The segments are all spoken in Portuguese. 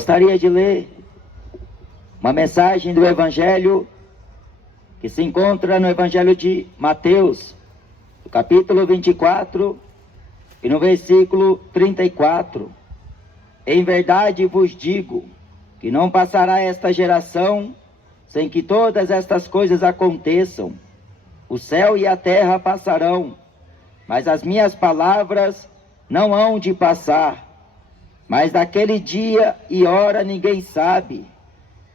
Gostaria de ler uma mensagem do Evangelho que se encontra no Evangelho de Mateus, no capítulo 24 e no versículo 34. Em verdade vos digo que não passará esta geração sem que todas estas coisas aconteçam. O céu e a terra passarão, mas as minhas palavras não hão de passar. Mas daquele dia e hora ninguém sabe,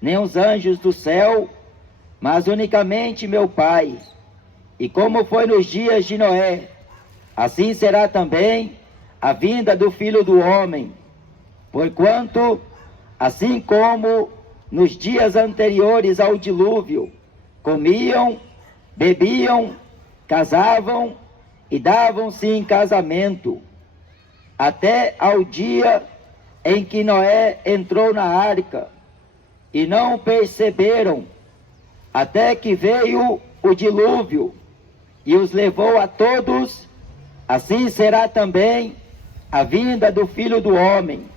nem os anjos do céu, mas unicamente meu Pai. E como foi nos dias de Noé, assim será também a vinda do Filho do Homem. Porquanto, assim como nos dias anteriores ao dilúvio, comiam, bebiam, casavam e davam-se em casamento, até ao dia em que Noé entrou na arca, e não perceberam, até que veio o dilúvio, e os levou a todos. Assim será também a vinda do Filho do Homem.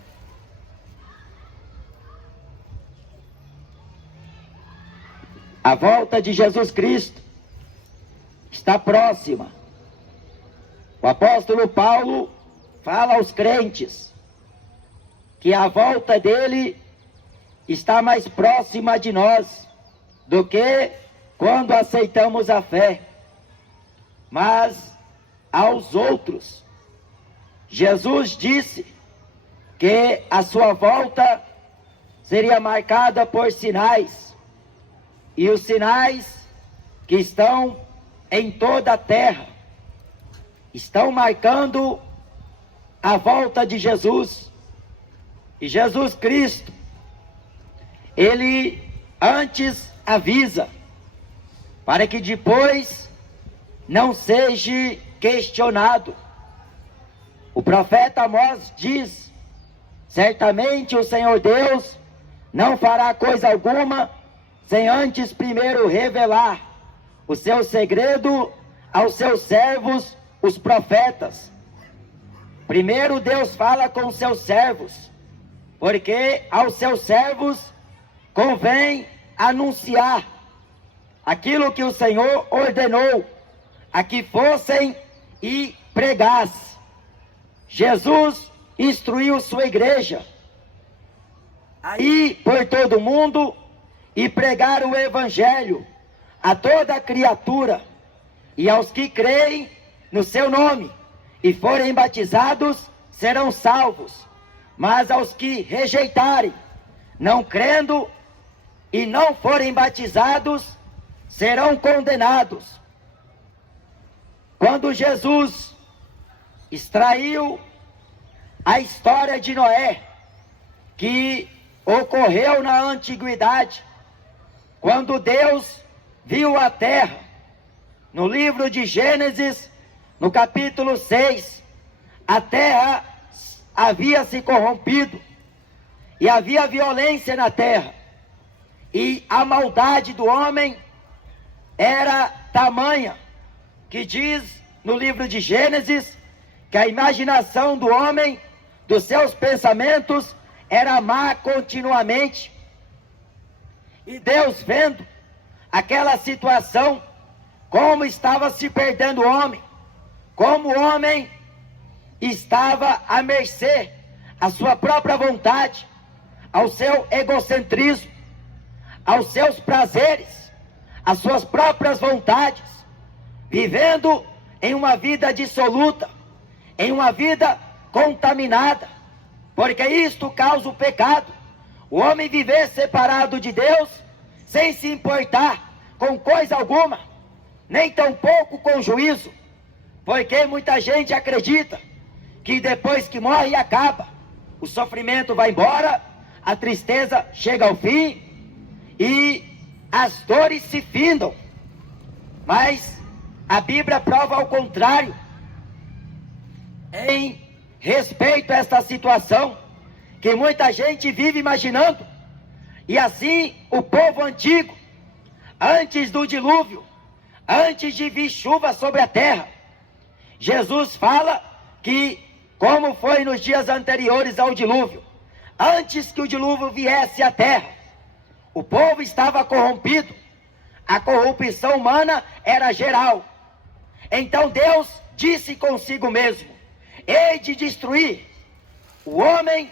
A volta de Jesus Cristo está próxima. O apóstolo Paulo fala aos crentes que a volta dele está mais próxima de nós do que quando aceitamos a fé. Mas aos outros, Jesus disse que a sua volta seria marcada por sinais, e os sinais que estão em toda a terra estão marcando a volta de Jesus. E Jesus Cristo, ele antes avisa, para que depois não seja questionado. O profeta Amós diz: certamente o Senhor Deus não fará coisa alguma sem antes primeiro revelar o seu segredo aos seus servos, os profetas. Primeiro Deus fala com os seus servos, porque aos seus servos convém anunciar aquilo que o Senhor ordenou a que fossem e pregassem. Jesus instruiu sua igreja a ir por todo mundo e pregar o Evangelho a toda criatura, e aos que creem no seu nome e forem batizados serão salvos, mas aos que rejeitarem, não crendo e não forem batizados, serão condenados. Quando Jesus extraiu a história de Noé, que ocorreu na antiguidade, quando Deus viu a terra, no livro de Gênesis, no capítulo 6, a terra havia se corrompido, e havia violência na terra, e a maldade do homem era tamanha, que diz no livro de Gênesis, que a imaginação do homem, dos seus pensamentos, era má continuamente. E Deus, vendo aquela situação, como estava se perdendo o homem, como o homem estava à mercê à sua própria vontade, ao seu egocentrismo, aos seus prazeres, às suas próprias vontades, vivendo em uma vida dissoluta, em uma vida contaminada, porque isto causa o pecado. O homem viver separado de Deus, sem se importar com coisa alguma, nem tampouco com juízo, porque muita gente acredita que depois que morre acaba, o sofrimento vai embora, a tristeza chega ao fim e as dores se findam. Mas a Bíblia prova ao contrário, em respeito a esta situação, que muita gente vive imaginando. E assim o povo antigo, antes do dilúvio, antes de vir chuva sobre a terra, Jesus fala que, como foi nos dias anteriores ao dilúvio, antes que o dilúvio viesse à terra, o povo estava corrompido, a corrupção humana era geral. Então Deus disse consigo mesmo: hei de destruir o homem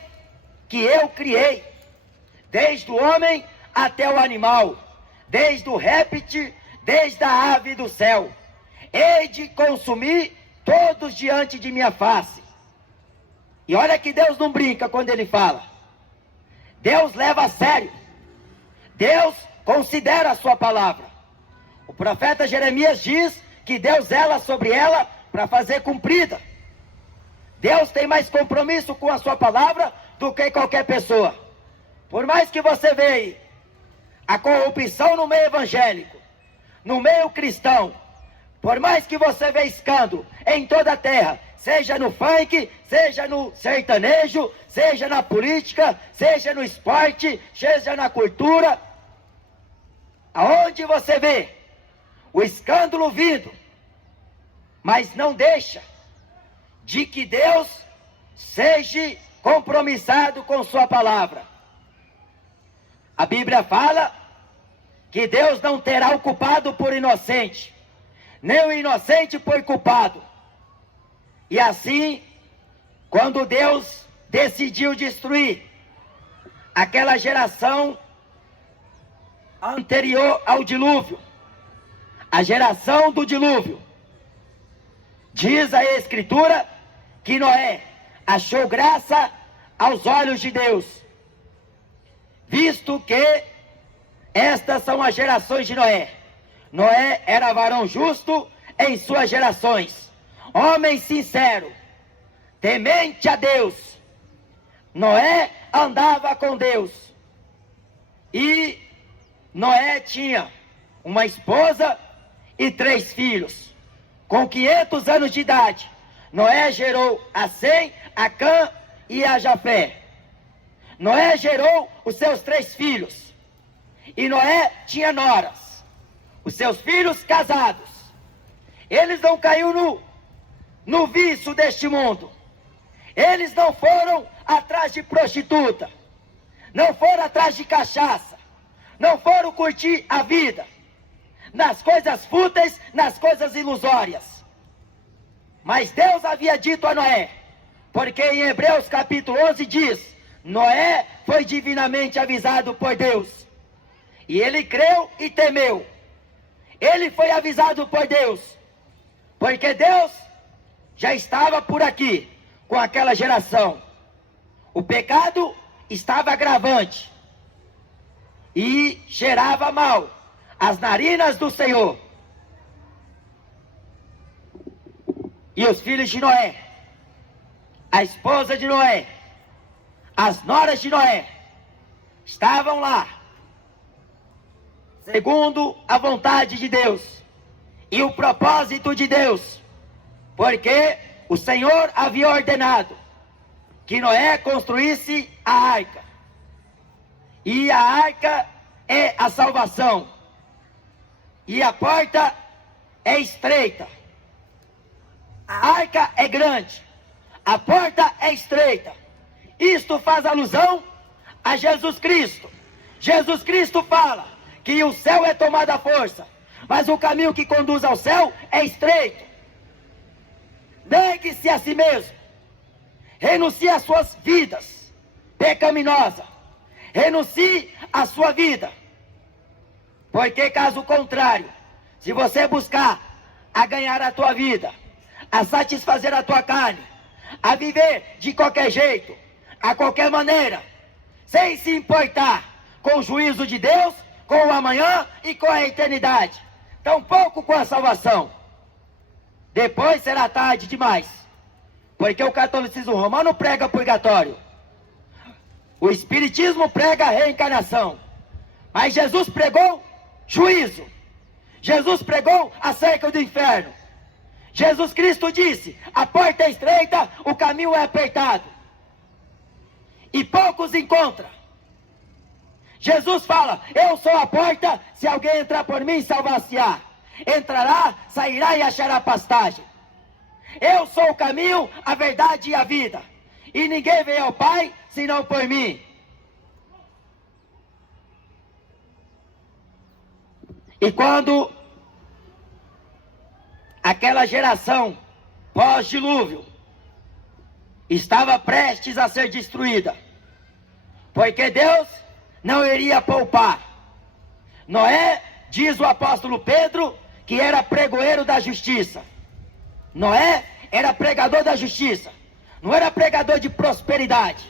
que eu criei, desde o homem até o animal, desde o réptil, desde a ave do céu. Hei de consumir todos diante de minha face. E olha que Deus não brinca quando ele fala. Deus leva a sério. Deus considera a sua palavra. O profeta Jeremias diz que Deus zela sobre ela para fazer cumprida. Deus tem mais compromisso com a sua palavra do que qualquer pessoa. Por mais que você veja a corrupção no meio evangélico, no meio cristão, por mais que você veja escândalo em toda a terra, seja no funk, seja no sertanejo, seja na política, seja no esporte, seja na cultura, aonde você vê o escândalo vindo, mas não deixa de que Deus seja compromissado com sua palavra. A Bíblia fala que Deus não terá o culpado por inocente, nem o inocente por culpado. E assim, quando Deus decidiu destruir aquela geração anterior ao dilúvio, a geração do dilúvio, diz a Escritura que Noé achou graça aos olhos de Deus, visto que estas são as gerações de Noé. Noé era varão justo em suas gerações, homem sincero, temente a Deus. Noé andava com Deus. E Noé tinha uma esposa e 3 filhos. Com 500 anos de idade, Noé gerou a Sem, a Cã e a Jafé. Noé gerou os seus 3 filhos. E Noé tinha noras, os seus filhos casados. Eles não caíram no vício deste mundo. Eles não foram atrás de prostituta, não foram atrás de cachaça, não foram curtir a vida nas coisas fúteis, nas coisas ilusórias. Mas Deus havia dito a Noé, porque em Hebreus capítulo 11 diz: Noé foi divinamente avisado por Deus, e ele creu e temeu. Ele foi avisado por Deus, porque Deus já estava por aqui com aquela geração. O pecado estava agravante e cheirava mal as narinas do Senhor. E os filhos de Noé, a esposa de Noé, as noras de Noé, estavam lá, segundo a vontade de Deus e o propósito de Deus, porque o Senhor havia ordenado que Noé construísse a arca. E a arca é a salvação. E a porta é estreita. A arca é grande. A porta é estreita. Isto faz alusão a Jesus Cristo. Jesus Cristo fala que o céu é tomado à força, mas o caminho que conduz ao céu é estreito. Negue-se a si mesmo. Renuncie às suas vidas pecaminosas. Renuncie à sua vida. Porque caso contrário, se você buscar a ganhar a tua vida, a satisfazer a tua carne, a viver de qualquer jeito, a qualquer maneira, sem se importar com o juízo de Deus, com o amanhã e com a eternidade, tampouco com a salvação, depois será tarde demais. Porque o catolicismo romano prega purgatório, o espiritismo prega reencarnação, mas Jesus pregou juízo. Jesus pregou acerca do inferno. Jesus Cristo disse: a porta é estreita, o caminho é apertado, e poucos encontram. Jesus fala: eu sou a porta, se alguém entrar por mim, salvar-se-á. Entrará, sairá e achará pastagem. Eu sou o caminho, a verdade e a vida. e ninguém vem ao Pai senão por mim. E quando aquela geração pós-dilúvio estava prestes a ser destruída, porque Deus não iria poupar. Noé, diz o apóstolo Pedro, que era pregoeiro da justiça. Noé era pregador da justiça, não era pregador de prosperidade.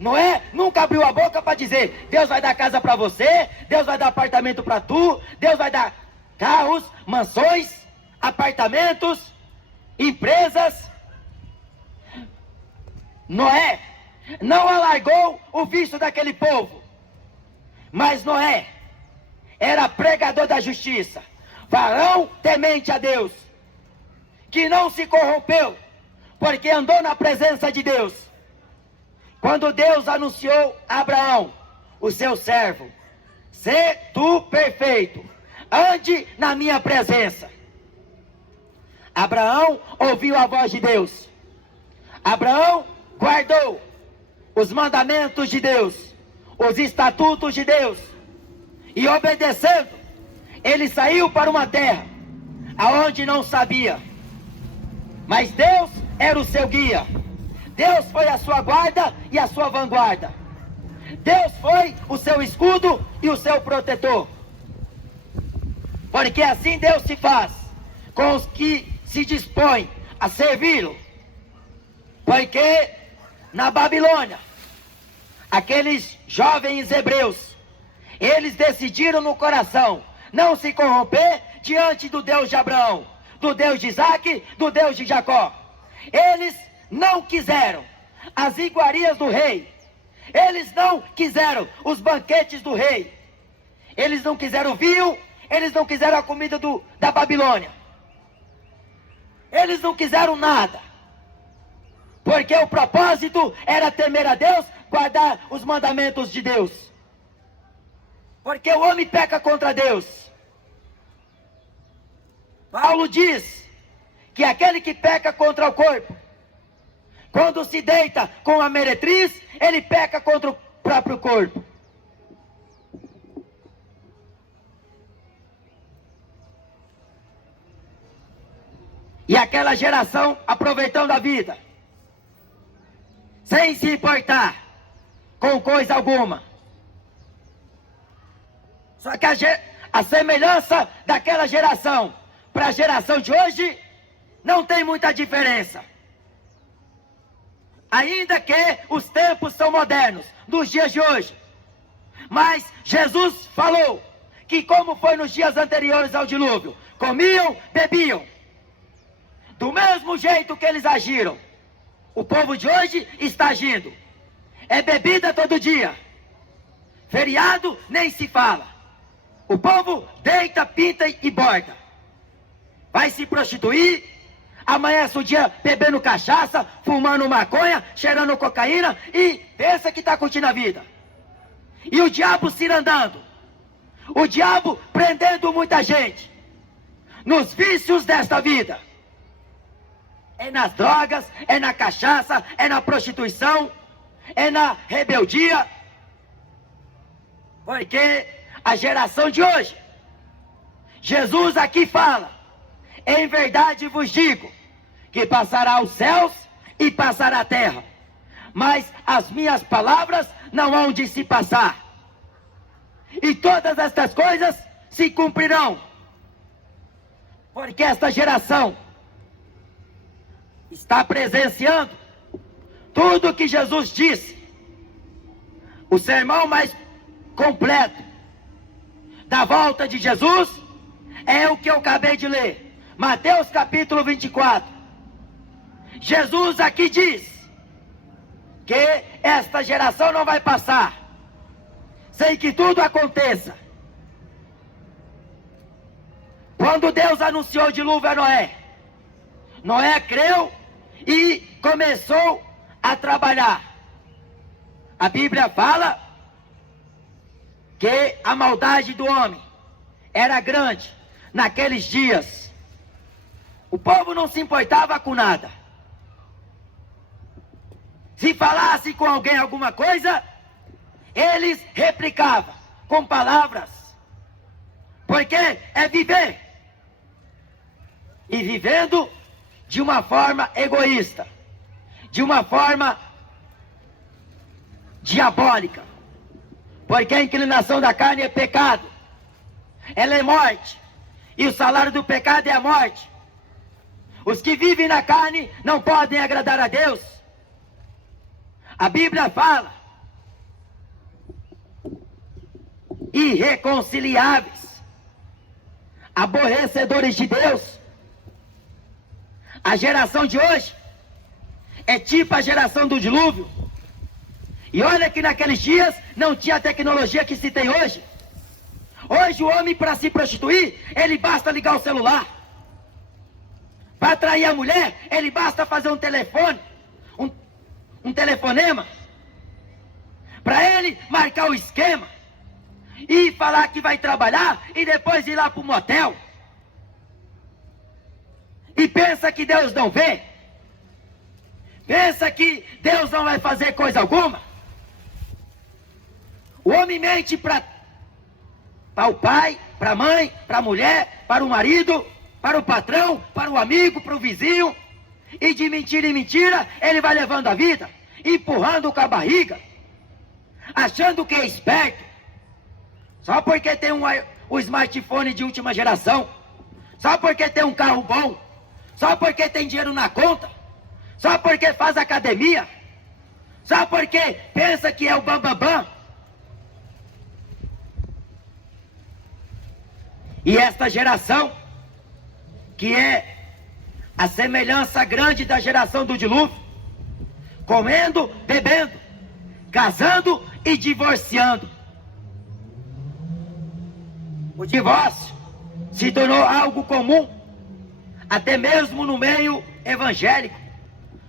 Noé nunca abriu a boca para dizer: Deus vai dar casa para você, Deus vai dar apartamento para tu, Deus vai dar carros, mansões, apartamentos, empresas. Noé não alargou o vício daquele povo, mas Noé era pregador da justiça, varão temente a Deus, que não se corrompeu, porque andou na presença de Deus. Quando Deus anunciou a Abraão, o seu servo: sê tu perfeito, ande na minha presença. Abraão ouviu a voz de Deus. Abraão guardou os mandamentos de Deus, os estatutos de Deus, e obedecendo, ele saiu para uma terra aonde não sabia, mas Deus era o seu guia. Deus foi a sua guarda e a sua vanguarda. Deus foi o seu escudo e o seu protetor. Porque assim Deus se faz com os que se dispõem a servi-lo. Porque na Babilônia, aqueles jovens hebreus, eles decidiram no coração não se corromper diante do Deus de Abraão, do Deus de Isaac, do Deus de Jacó. Eles não quiseram as iguarias do rei. Eles não quiseram os banquetes do rei. Eles não quiseram o vinho. Eles não quiseram a comida da Babilônia. Eles não quiseram nada. Porque o propósito era temer a Deus, guardar os mandamentos de Deus. Porque o homem peca contra Deus. Paulo diz que aquele que peca contra o corpo, quando se deita com a meretriz, ele peca contra o próprio corpo. E aquela geração aproveitando a vida, sem se importar com coisa alguma. Só que a semelhança daquela geração para a geração de hoje não tem muita diferença. Ainda que os tempos são modernos, dos dias de hoje. Mas Jesus falou que, como foi nos dias anteriores ao dilúvio, comiam, bebiam. Do mesmo jeito que eles agiram, o povo de hoje está agindo. É bebida todo dia. Feriado nem se fala. O povo deita, pinta e borda. Vai se prostituir. Amanhece o dia bebendo cachaça, fumando maconha, cheirando cocaína e pensa que está curtindo a vida. E o diabo cirandando. O diabo prendendo muita gente nos vícios desta vida. É nas drogas, é na cachaça, é na prostituição, é na rebeldia. Porque a geração de hoje, Jesus aqui fala: em verdade vos digo, que passará os céus e passará a terra, mas as minhas palavras não hão de se passar. E todas estas coisas se cumprirão. Porque esta geração está presenciando tudo que Jesus disse. O sermão mais completo da volta de Jesus é o que eu acabei de ler. Mateus capítulo 24. Jesus aqui diz que esta geração não vai passar sem que tudo aconteça. Quando Deus anunciou o dilúvio a Noé, Noé creu e começou a trabalhar. A Bíblia fala que a maldade do homem era grande naqueles dias. O povo não se importava com nada. Se falasse com alguém alguma coisa, eles replicavam com palavras. Porque é viver. E vivendo de uma forma egoísta, de uma forma diabólica. Porque a inclinação da carne é pecado. Ela é morte. E o salário do pecado é a morte. Os que vivem na carne não podem agradar a Deus. A Bíblia fala: irreconciliáveis, aborrecedores de Deus. A geração de hoje é tipo a geração do dilúvio. E olha que naqueles dias não tinha a tecnologia que se tem hoje. Hoje o homem, para se prostituir, ele basta ligar o celular. Para atrair a mulher, ele basta fazer um telefone, um telefonema. Para ele marcar o esquema e falar que vai trabalhar e depois ir lá para o motel. E pensa que Deus não vê. Pensa que Deus não vai fazer coisa alguma. O homem mente para o pai, para a mãe, para a mulher, para o marido, para o patrão, para o amigo, para o vizinho. E de mentira em mentira, ele vai levando a vida, empurrando com a barriga, achando que é esperto. Só porque tem um smartphone de última geração. Só porque tem um carro bom. Só porque tem dinheiro na conta. Só porque faz academia. Só porque pensa que é o bambambam. E esta geração, que é a semelhança grande da geração do dilúvio, comendo, bebendo, casando e divorciando. O divórcio se tornou algo comum, até mesmo no meio evangélico.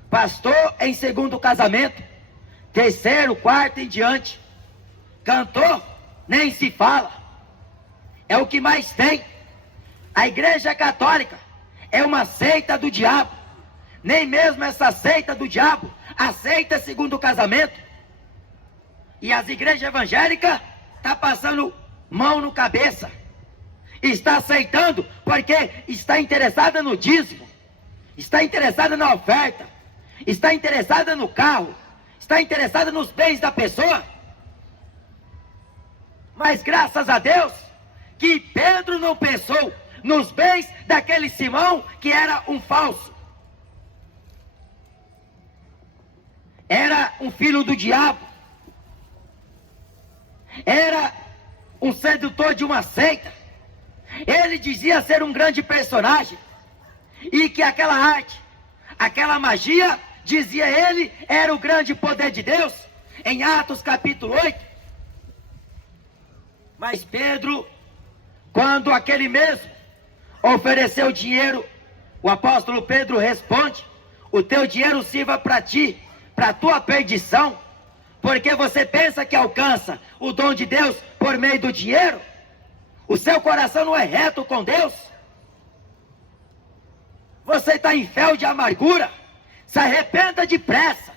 Pastor em segundo casamento, terceiro, quarto em diante. Cantor, nem se fala. É o que mais tem. A Igreja Católica é uma seita do diabo. Nem mesmo essa seita do diabo aceita segundo casamento. E as igrejas evangélicas estão passando mão no cabeça. Está aceitando porque está interessada no dízimo. Está interessada na oferta. Está interessada no carro. Está interessada nos bens da pessoa. Mas graças a Deus que Pedro não pensou nos bens daquele Simão que era um falso. Era um filho do diabo. Era um sedutor de uma seita. Ele dizia ser um grande personagem. E que aquela arte, aquela magia, dizia ele, era o grande poder de Deus. Em Atos capítulo 8. Mas Pedro, quando aquele mesmo ofereceu dinheiro, o apóstolo Pedro responde: o teu dinheiro sirva para ti, para a tua perdição, porque você pensa que alcança o dom de Deus por meio do dinheiro. O seu coração não é reto com Deus. Você está em fel de amargura. Se arrependa depressa.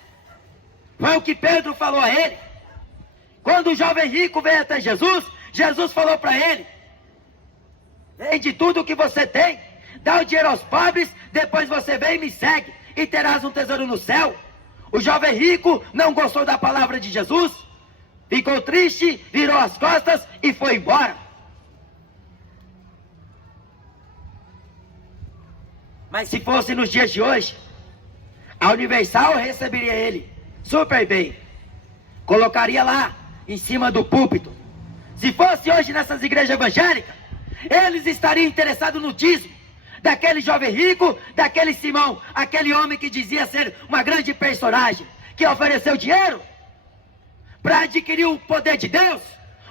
Foi o que Pedro falou a ele. Quando o jovem rico veio até Jesus, Jesus falou para ele: vende tudo o que você tem, dá o dinheiro aos pobres, depois você vem e me segue, e terás um tesouro no céu. O jovem rico não gostou da palavra de Jesus, ficou triste, virou as costas e foi embora. Mas se fosse nos dias de hoje, a Universal receberia ele super bem, colocaria lá em cima do púlpito. Se fosse hoje nessas igrejas evangélicas, eles estariam interessados no dízimo daquele jovem rico, daquele Simão, aquele homem que dizia ser uma grande personagem, que ofereceu dinheiro para adquirir o poder de Deus,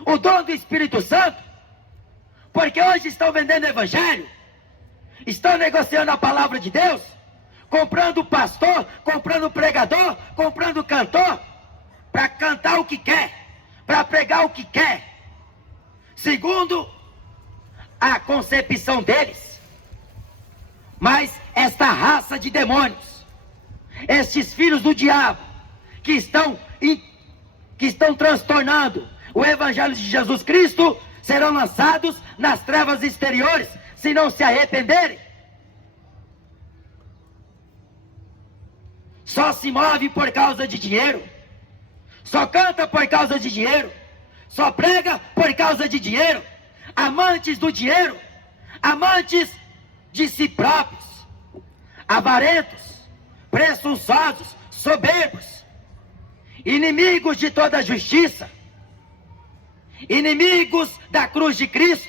o dom do Espírito Santo. Porque hoje estão vendendo o evangelho, estão negociando a palavra de Deus, comprando pastor, comprando pregador, comprando cantor, para cantar o que quer, para pregar o que quer, segundo a concepção deles. Mas esta raça de demônios, estes filhos do diabo, que estão transtornando o Evangelho de Jesus Cristo serão lançados nas trevas exteriores, se não se arrependerem. Só se move por causa de dinheiro, só canta por causa de dinheiro, só prega por causa de dinheiro, amantes do dinheiro, amantes de si próprios, avarentos, presunçosos, soberbos, inimigos de toda a justiça, inimigos da cruz de Cristo,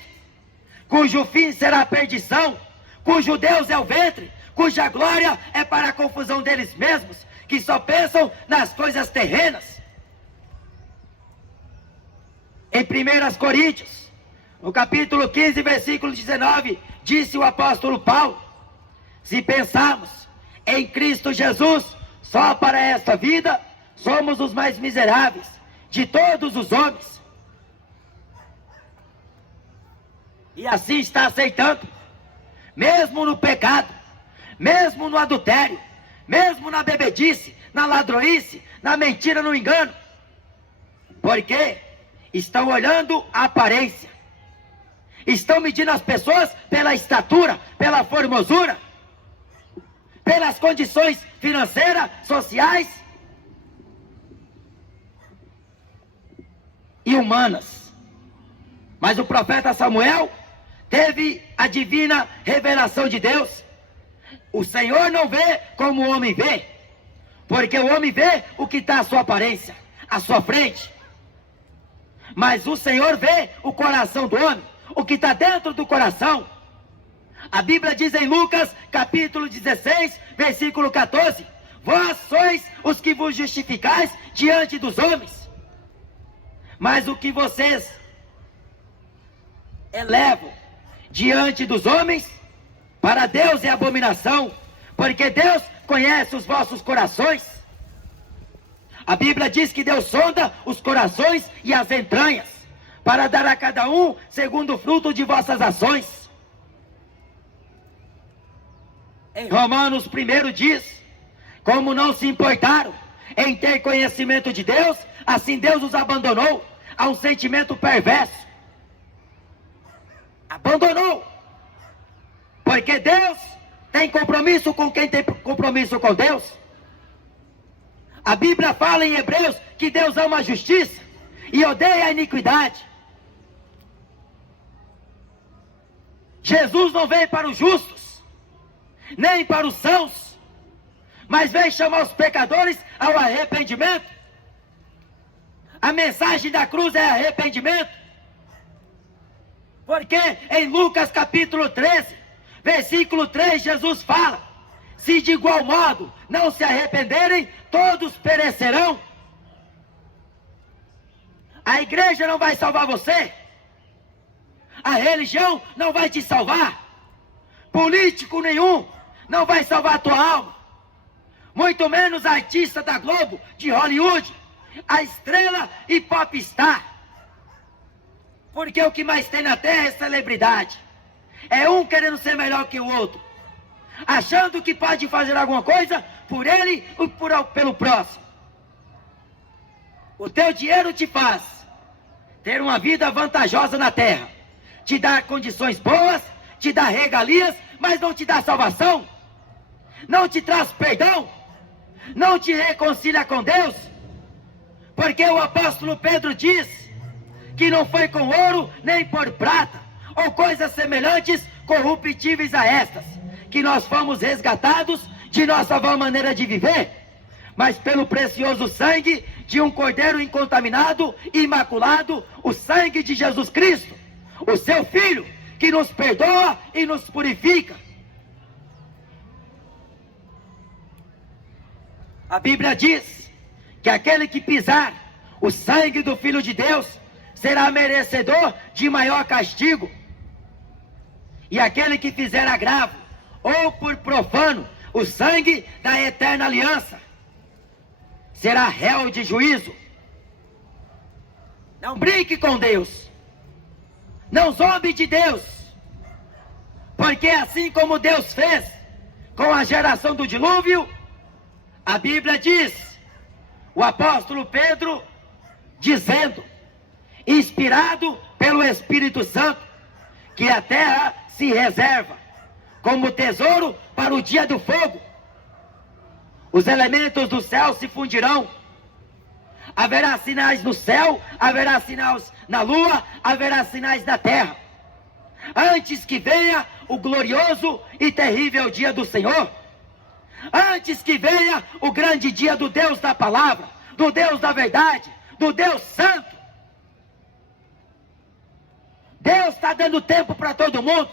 cujo fim será a perdição, cujo Deus é o ventre, cuja glória é para a confusão deles mesmos, que só pensam nas coisas terrenas. Em 1 Coríntios, no capítulo 15, versículo 19, disse o apóstolo Paulo: se pensarmos em Cristo Jesus só para esta vida, somos os mais miseráveis de todos os homens. E assim está aceitando, mesmo no pecado, mesmo no adultério, mesmo na bebedice, na ladroice, na mentira, no engano, porque estão olhando a aparência, estão medindo as pessoas pela estatura, pela formosura, pelas condições financeiras, sociais e humanas. Mas o profeta Samuel teve a divina revelação de Deus. O Senhor não vê como o homem vê, porque o homem vê o que está à sua aparência, à sua frente, mas o Senhor vê o coração do homem, o que está dentro do coração. A Bíblia diz em Lucas capítulo 16, versículo 14: vós sois os que vos justificais diante dos homens, mas o que vocês elevam diante dos homens, para Deus é abominação, porque Deus conhece os vossos corações. A Bíblia diz que Deus sonda os corações e as entranhas, para dar a cada um segundo o fruto de vossas ações. Em Romanos 1 diz: como não se importaram em ter conhecimento de Deus, assim Deus os abandonou a um sentimento perverso. Abandonou, porque Deus tem compromisso com quem tem compromisso com Deus. A Bíblia fala em Hebreus que Deus ama a justiça e odeia a iniquidade. Jesus não veio para os justos, nem para os sãos, mas veio chamar os pecadores ao arrependimento. A mensagem da cruz é arrependimento, porque em Lucas capítulo 13, versículo 3, Jesus fala: se de igual modo não se arrependerem, todos perecerão. A igreja não vai salvar você, a religião não vai te salvar, político nenhum não vai salvar a tua alma, muito menos a artista da Globo, de Hollywood, a estrela e popstar, porque o que mais tem na terra é celebridade. É um querendo ser melhor que o outro, achando que pode fazer alguma coisa por ele ou pelo próximo. O teu dinheiro te faz ter uma vida vantajosa na terra, te dá condições boas, te dá regalias, mas não te dá salvação, não te traz perdão, não te reconcilia com Deus, porque o apóstolo Pedro diz que não foi com ouro nem por prata, ou coisas semelhantes corruptíveis a estas, que nós fomos resgatados de nossa vã maneira de viver, mas pelo precioso sangue de um cordeiro incontaminado, imaculado, o sangue de Jesus Cristo, o seu Filho, que nos perdoa e nos purifica. A Bíblia diz que aquele que pisar o sangue do Filho de Deus será merecedor de maior castigo, e aquele que fizer agravo ou por profano o sangue da eterna aliança será réu de juízo. Não brinque com Deus, não zombe de Deus, porque assim como Deus fez com a geração do dilúvio, a Bíblia diz: o apóstolo Pedro dizendo, inspirado pelo Espírito Santo, que a terra se reserva como tesouro para o dia do fogo. Os elementos do céu se fundirão. Haverá sinais no céu, haverá sinais na lua, haverá sinais na terra. Antes que venha o glorioso e terrível dia do Senhor. Antes que venha o grande dia do Deus da palavra, do Deus da verdade, do Deus santo. Deus está dando tempo para todo mundo.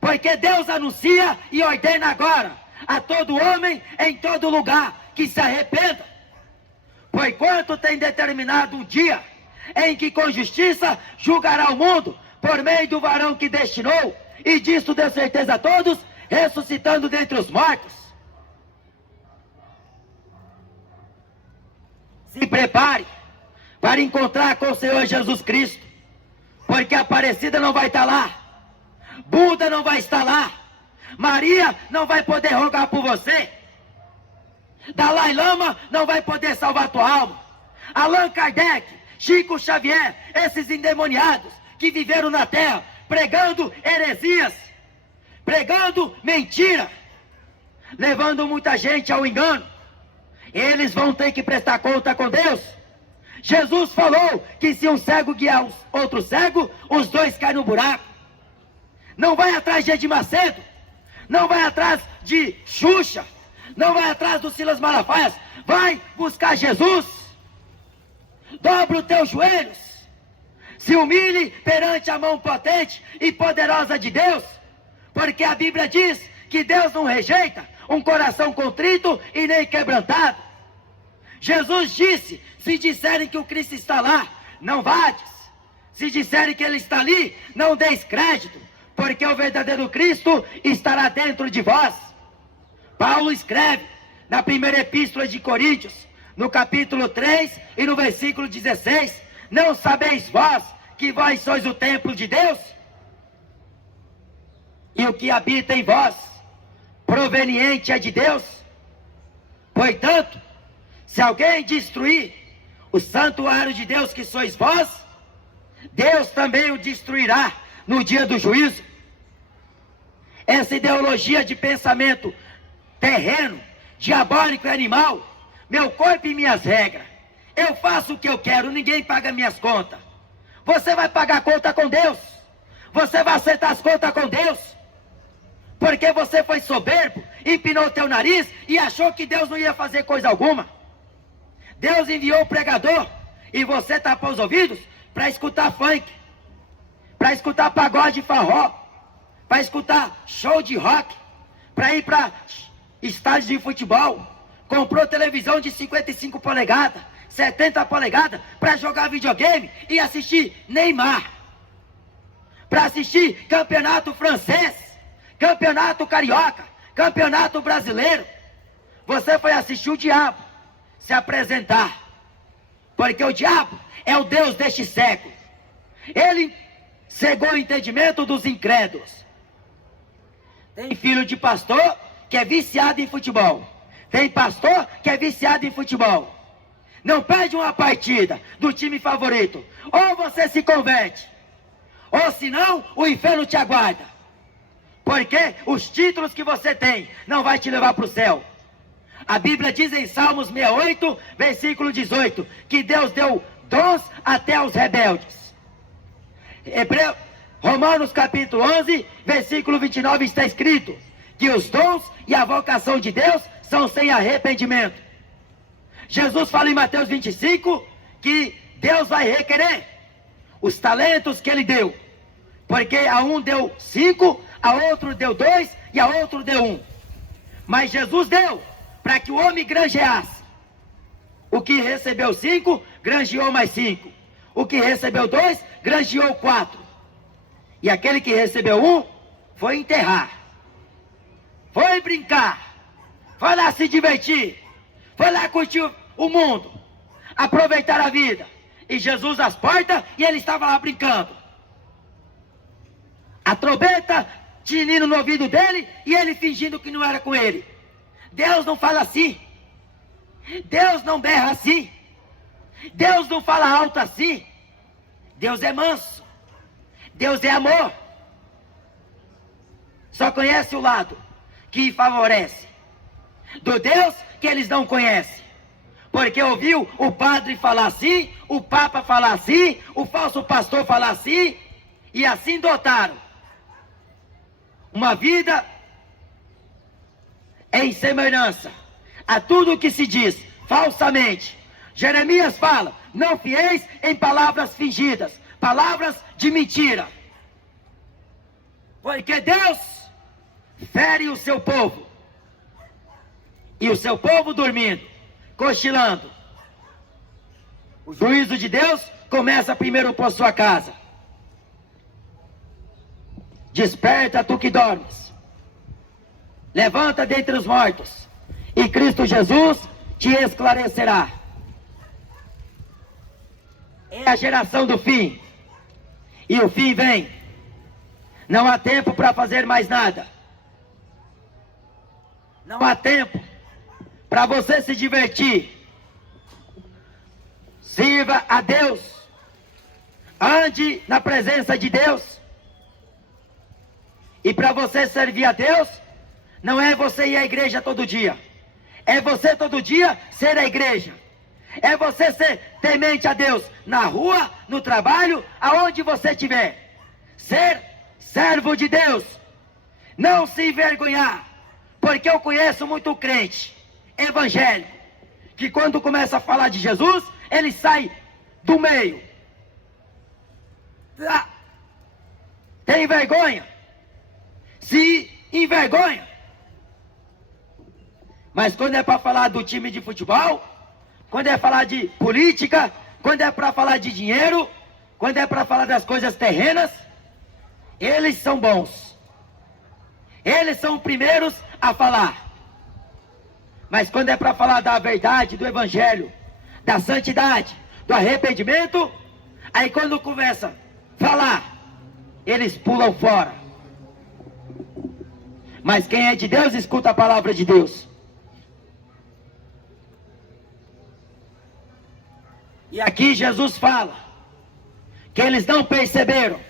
Porque Deus anuncia e ordena agora a todo homem em todo lugar que se arrependa. Porquanto tem determinado um dia em que com justiça julgará o mundo por meio do varão que destinou, e disso deu certeza a todos, ressuscitando dentre os mortos. Se prepare para encontrar com o Senhor Jesus Cristo, porque a Aparecida não vai estar lá, Buda não vai estar lá, Maria não vai poder rogar por você, Dalai Lama não vai poder salvar tua alma, Allan Kardec, Chico Xavier, esses endemoniados que viveram na terra pregando heresias, pregando mentira, levando muita gente ao engano, eles vão ter que prestar conta com Deus. Jesus falou que se um cego guiar outro cego, os dois caem no buraco. Não vai atrás de Edir Macedo, não vai atrás de Xuxa, não vai atrás do Silas Malafaia, vai buscar Jesus. Dobra os teus joelhos, se humilhe perante a mão potente e poderosa de Deus, porque a Bíblia diz que Deus não rejeita um coração contrito e nem quebrantado. Jesus disse, se disserem que o Cristo está lá, não vades. Se disserem que Ele está ali, não deis crédito, porque o verdadeiro Cristo estará dentro de vós. Paulo escreve na primeira epístola de Coríntios, no capítulo 3 e no versículo 16, não sabeis vós que vós sois o templo de Deus? E o que habita em vós, proveniente é de Deus? Portanto, se alguém destruir o santuário de Deus que sois vós, Deus também o destruirá no dia do juízo. Essa ideologia de pensamento terreno, diabólico e animal, meu corpo e minhas regras, eu faço o que eu quero, ninguém paga minhas contas. Você vai pagar conta com Deus, você vai acertar as contas com Deus, porque você foi soberbo, empinou teu nariz e achou que Deus não ia fazer coisa alguma. Deus enviou o pregador e você tapou os ouvidos para escutar funk, para escutar pagode e forró, para escutar show de rock, para ir para estádios de futebol. Comprou televisão de 55 polegadas, 70 polegadas, para jogar videogame e assistir Neymar, para assistir campeonato francês, campeonato carioca, campeonato brasileiro. Você foi assistir o diabo se apresentar, porque o diabo é o Deus deste século. Ele cegou o entendimento dos incrédulos. Tem filho de pastor que é viciado em futebol, tem pastor que é viciado em futebol, não perde uma partida do time favorito, ou você se converte, ou senão o inferno te aguarda, porque os títulos que você tem não vai te levar para o céu. A Bíblia diz em Salmos 68, versículo 18, que Deus deu dons até aos rebeldes. Romanos capítulo 11, versículo 29 está escrito que os dons e a vocação de Deus são sem arrependimento. Jesus fala em Mateus 25 que Deus vai requerer os talentos que Ele deu, porque a um deu 5, a outro deu 2 e a outro deu 1. Mas Jesus deu para que o homem granjeasse. O que recebeu 5, granjeou mais 5. O que recebeu 2, granjeou 4. E aquele que recebeu 1, foi enterrar, foi brincar, foi lá se divertir, foi lá curtir o mundo, aproveitar a vida. E Jesus às portas, e ele estava lá brincando. A trombeta tinindo no ouvido dele, e ele fingindo que não era com ele. Deus não fala assim. Deus não berra assim. Deus não fala alto assim. Deus é manso. Deus é amor. Só conhece o lado que favorece do Deus que eles não conhecem. Porque ouviu o padre falar assim, o papa falar assim, o falso pastor falar assim, e assim dotaram uma vida em semelhança a tudo que se diz falsamente. Jeremias fala: não fieis em palavras fingidas, palavras de mentira. Porque Deus fere o seu povo, e o seu povo dormindo, cochilando. O juízo de Deus começa primeiro por sua casa. Desperta, tu que dormes, levanta dentre os mortos, e Cristo Jesus te esclarecerá. É a geração do fim, e o fim vem. Não há tempo para fazer mais nada. Não há tempo para você se divertir. Sirva a Deus. Ande na presença de Deus. E para você servir a Deus, não é você ir à igreja todo dia. É você todo dia ser a igreja. É você ser temente a Deus na rua, no trabalho, aonde você estiver. Ser servo de Deus. Não se envergonhar. Porque eu conheço muito crente evangélico que quando começa a falar de Jesus, ele sai do meio. Tem vergonha? Se envergonha. Mas quando é para falar do time de futebol, quando é falar de política, quando é para falar de dinheiro, quando é para falar das coisas terrenas, eles são bons. Eles são os primeiros a falar. Mas quando é para falar da verdade, do evangelho, da santidade, do arrependimento, aí quando começa a falar, eles pulam fora. Mas quem é de Deus, escuta a palavra de Deus. E aqui Jesus fala que eles não perceberam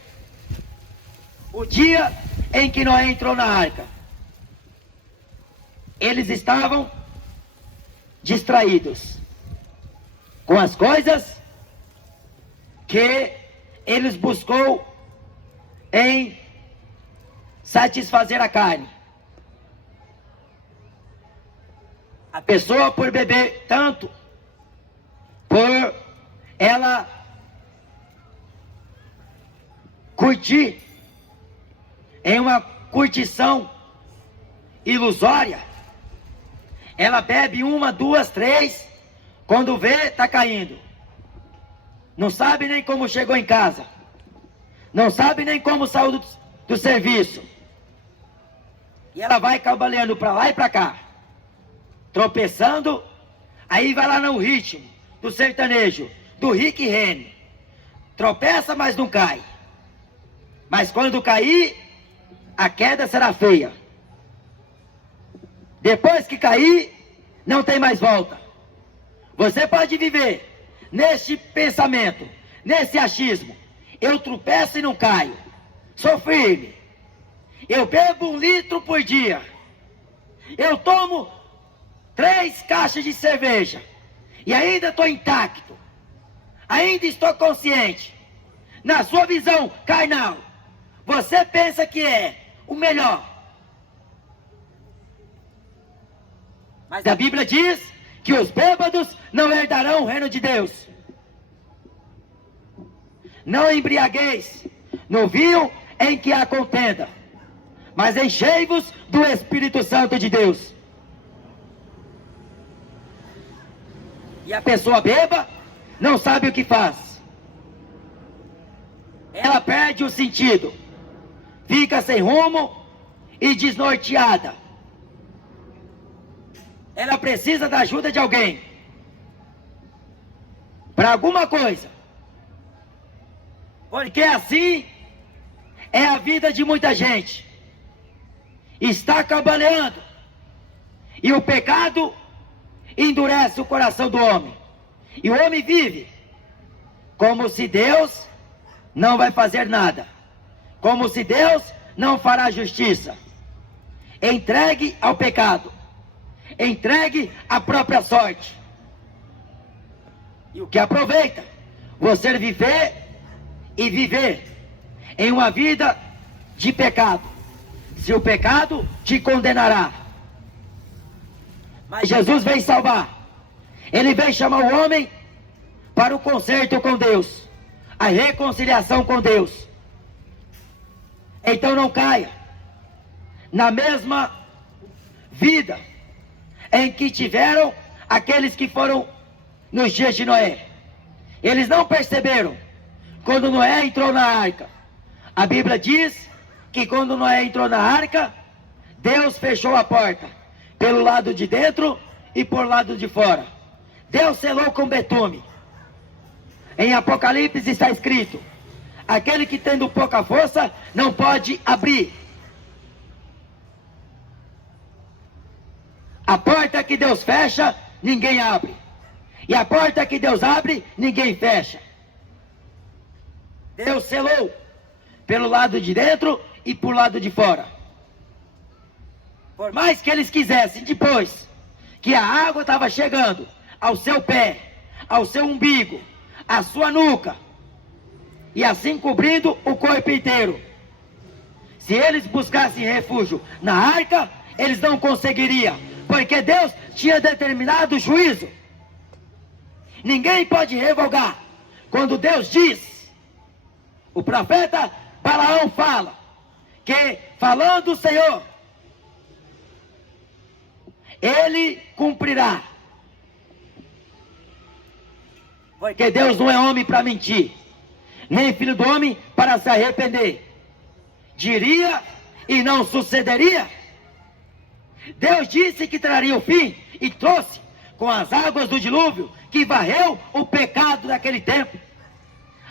o dia em que Noé entrou na arca. Eles estavam distraídos com as coisas que eles buscou em satisfazer a carne. A pessoa, por beber tanto, por ela curtir em uma curtição ilusória, ela bebe uma, duas, três, quando vê, tá caindo. Não sabe nem como chegou em casa. Não sabe nem como saiu do serviço. E ela vai cambaleando para lá e para cá, tropeçando. Aí vai lá no ritmo do sertanejo, do Rick Renner. Tropeça, mas não cai. Mas quando cair, a queda será feia. Depois que cair, não tem mais volta. Você pode viver neste pensamento, nesse achismo. Eu tropeço e não caio. Sou firme. Eu bebo 1 litro por dia. Eu tomo 3 caixas de cerveja. E ainda estou intacto. Ainda estou consciente. Na sua visão carnal, você pensa que é o melhor. Mas a Bíblia diz que os bêbados não herdarão o reino de Deus. Não embriagueis no vinho em que há contenda, mas enchei-vos do Espírito Santo de Deus. E a pessoa beba não sabe o que faz. Ela perde o sentido, fica sem rumo e desnorteada. Ela precisa da ajuda de alguém para alguma coisa. Porque assim é a vida de muita gente. Está cambaleando. E o pecado endurece o coração do homem. E o homem vive como se Deus não vai fazer nada, como se Deus não fará justiça. Entregue ao pecado, entregue à própria sorte. E o que aproveita você viver e viver em uma vida de pecado, se o pecado te condenará. Mas Jesus veio salvar. Ele veio chamar o homem para o conserto com Deus, a reconciliação com Deus. Então não caia na mesma vida em que tiveram aqueles que foram nos dias de Noé. Eles não perceberam quando Noé entrou na arca. A Bíblia diz que quando Noé entrou na arca, Deus fechou a porta pelo lado de dentro e por lado de fora. Deus selou com betume. Em Apocalipse está escrito: aquele que tendo pouca força não pode abrir. A porta que Deus fecha, ninguém abre. E a porta que Deus abre, ninguém fecha. Deus selou pelo lado de dentro e por lado de fora. Por mais que eles quisessem, depois que a água estava chegando ao seu pé, ao seu umbigo, à sua nuca, e assim cobrindo o corpo inteiro, se eles buscassem refúgio na arca, eles não conseguiriam, porque Deus tinha determinado o juízo. Ninguém pode revogar. Quando Deus diz, o profeta Balaão fala, que falando o Senhor, Ele cumprirá. Porque Deus não é homem para mentir, nem filho do homem para se arrepender. Diria e não sucederia. Deus disse que traria o fim e trouxe com as águas do dilúvio que varreu o pecado daquele tempo.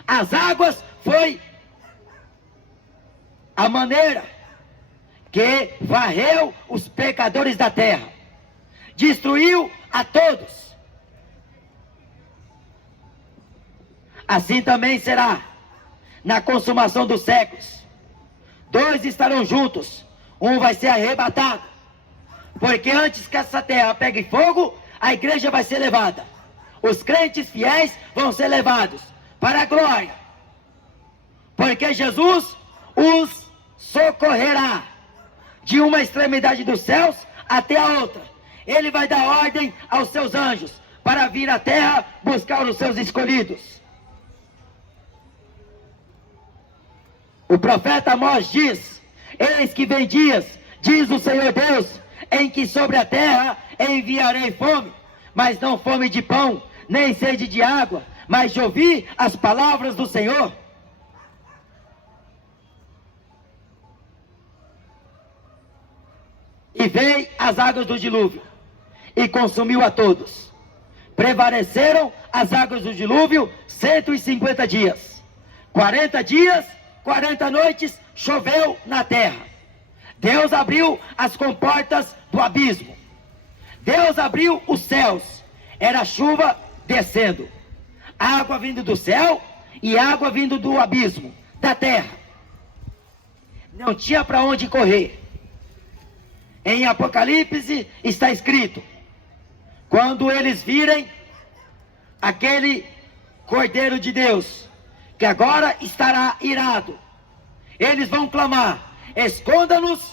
As águas foi a maneira que varreu os pecadores da terra, destruiu a todos. Assim também será na consumação dos séculos. Dois estarão juntos, um vai ser arrebatado, porque antes que essa terra pegue fogo, a igreja vai ser levada. Os crentes fiéis vão ser levados para a glória, porque Jesus os socorrerá de uma extremidade dos céus até a outra. Ele vai dar ordem aos seus anjos para vir à terra buscar os seus escolhidos. O profeta Amós diz: eis que vem dias, diz o Senhor Deus, em que sobre a terra enviarei fome, mas não fome de pão, nem sede de água, mas de ouvir as palavras do Senhor. E veio as águas do dilúvio, e consumiu a todos. Prevaleceram as águas do dilúvio 150 dias. 40 dias, 40 noites, choveu na terra. Deus abriu as comportas do abismo. Deus abriu os céus. Era chuva descendo, água vindo do céu e água vindo do abismo, da terra. Não tinha para onde correr. Em Apocalipse está escrito: quando eles virem aquele Cordeiro de Deus, que agora estará irado, eles vão clamar: esconda-nos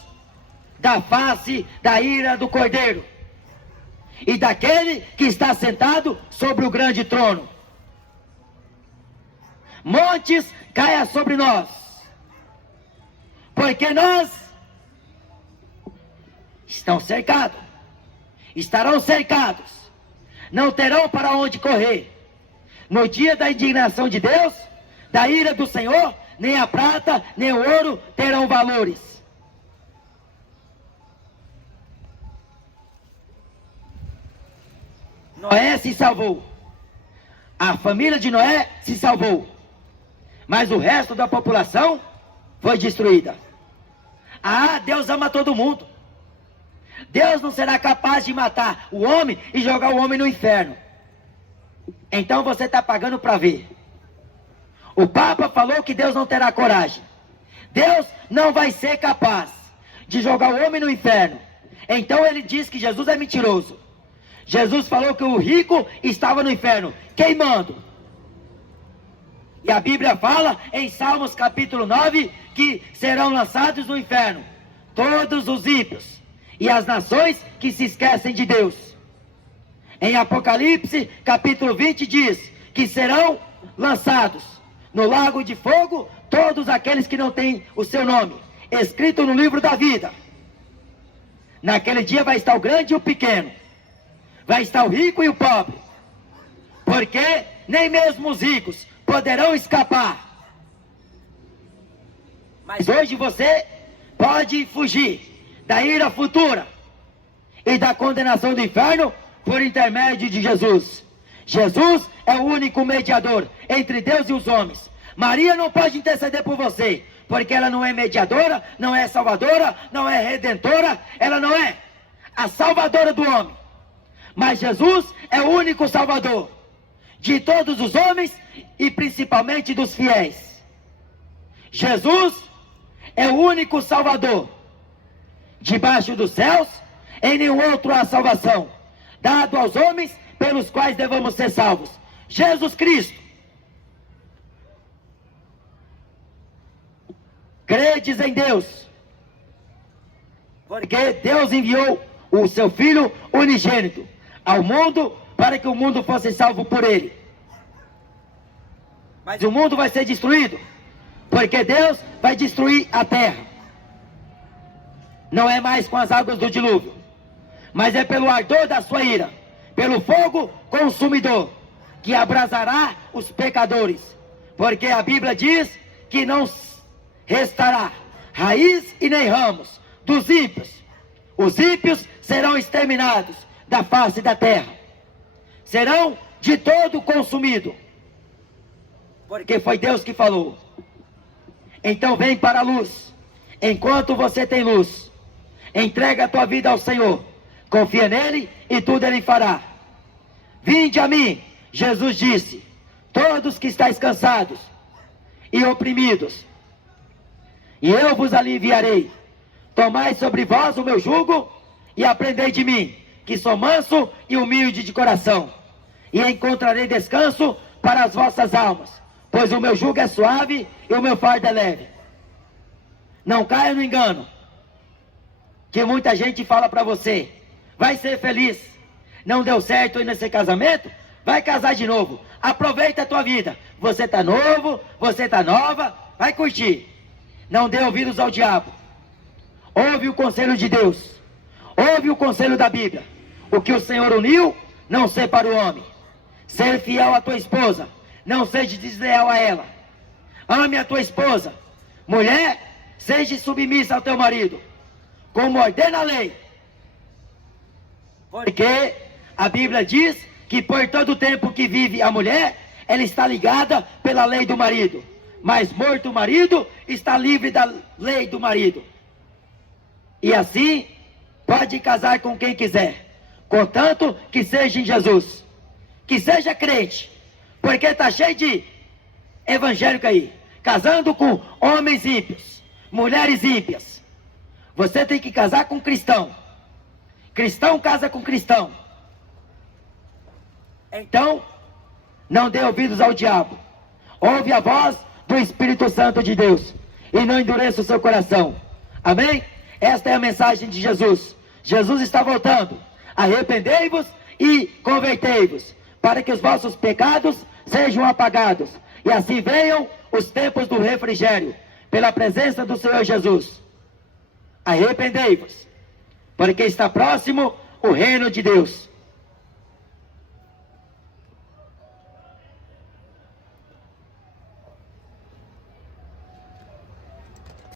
da face da ira do Cordeiro e daquele que está sentado sobre o grande trono. Montes caia sobre nós, porque nós estão cercados, estarão cercados, não terão para onde correr. No dia da indignação de Deus, da ira do Senhor, nem a prata, nem o ouro terão valores. Noé se salvou. A família de Noé se salvou. Mas o resto da população foi destruída. Ah, Deus ama todo mundo. Deus não será capaz de matar o homem e jogar o homem no inferno. Então você está pagando para ver. O Papa falou que Deus não terá coragem. Deus não vai ser capaz de jogar o homem no inferno. Então ele diz que Jesus é mentiroso. Jesus falou que o rico estava no inferno, queimando. E a Bíblia fala em Salmos capítulo 9, que serão lançados no inferno todos os ímpios e as nações que se esquecem de Deus. Em Apocalipse capítulo 20 diz que serão lançados no lago de fogo todos aqueles que não têm o seu nome escrito no livro da vida. Naquele dia vai estar o grande e o pequeno, vai estar o rico e o pobre, porque nem mesmo os ricos poderão escapar. Mas hoje você pode fugir da ira futura e da condenação do inferno por intermédio de Jesus. Jesus é o único mediador entre Deus e os homens. Maria não pode interceder por você, porque ela não é mediadora, não é salvadora, não é redentora, ela não é a salvadora do homem. Mas Jesus é o único salvador de todos os homens e principalmente dos fiéis. Jesus é o único salvador. Debaixo dos céus, em nenhum outro há salvação, dado aos homens pelos quais devemos ser salvos. Jesus Cristo. Credes em Deus, porque Deus enviou o seu Filho unigênito ao mundo para que o mundo fosse salvo por ele. Mas o mundo vai ser destruído, porque Deus vai destruir a terra. Não é mais com as águas do dilúvio, mas é pelo ardor da sua ira, pelo fogo consumidor, que abrasará os pecadores. Porque a Bíblia diz que não restará raiz e nem ramos dos ímpios. Os ímpios serão exterminados da face da terra, serão de todo consumidos, porque foi Deus que falou. Então vem para a luz, enquanto você tem luz. Entrega a tua vida ao Senhor, confia nele e tudo ele fará. Vinde a mim, Jesus disse, todos que estáis cansados e oprimidos, e eu vos aliviarei. Tomai sobre vós o meu jugo e aprendei de mim, que sou manso e humilde de coração, e encontrarei descanso para as vossas almas, pois o meu jugo é suave e o meu fardo é leve. Não caia no engano que muita gente fala para você: vai ser feliz, não deu certo aí nesse casamento, vai casar de novo, aproveita a tua vida, você está novo, você está nova, vai curtir. Não dê ouvidos ao diabo, ouve o conselho de Deus, ouve o conselho da Bíblia. O que o Senhor uniu, não separa o homem. Ser fiel à tua esposa, não seja desleal a ela. Ame a tua esposa. Mulher, seja submissa ao teu marido, como ordena a lei. Porque a Bíblia diz que por todo o tempo que vive a mulher, ela está ligada pela lei do marido. Mas morto o marido, está livre da lei do marido. E assim, pode casar com quem quiser, contanto que seja em Jesus, que seja crente, porque está cheio de evangélico aí, casando com homens ímpios, mulheres ímpias. Você tem que casar com cristão. Cristão casa com cristão. Então, não dê ouvidos ao diabo. Ouve a voz do Espírito Santo de Deus e não endureça o seu coração. Amém? Esta é a mensagem de Jesus. Jesus está voltando. Arrependei-vos e convertei-vos, para que os vossos pecados sejam apagados, e assim venham os tempos do refrigério, pela presença do Senhor Jesus. Arrependei-vos, porque está próximo o reino de Deus.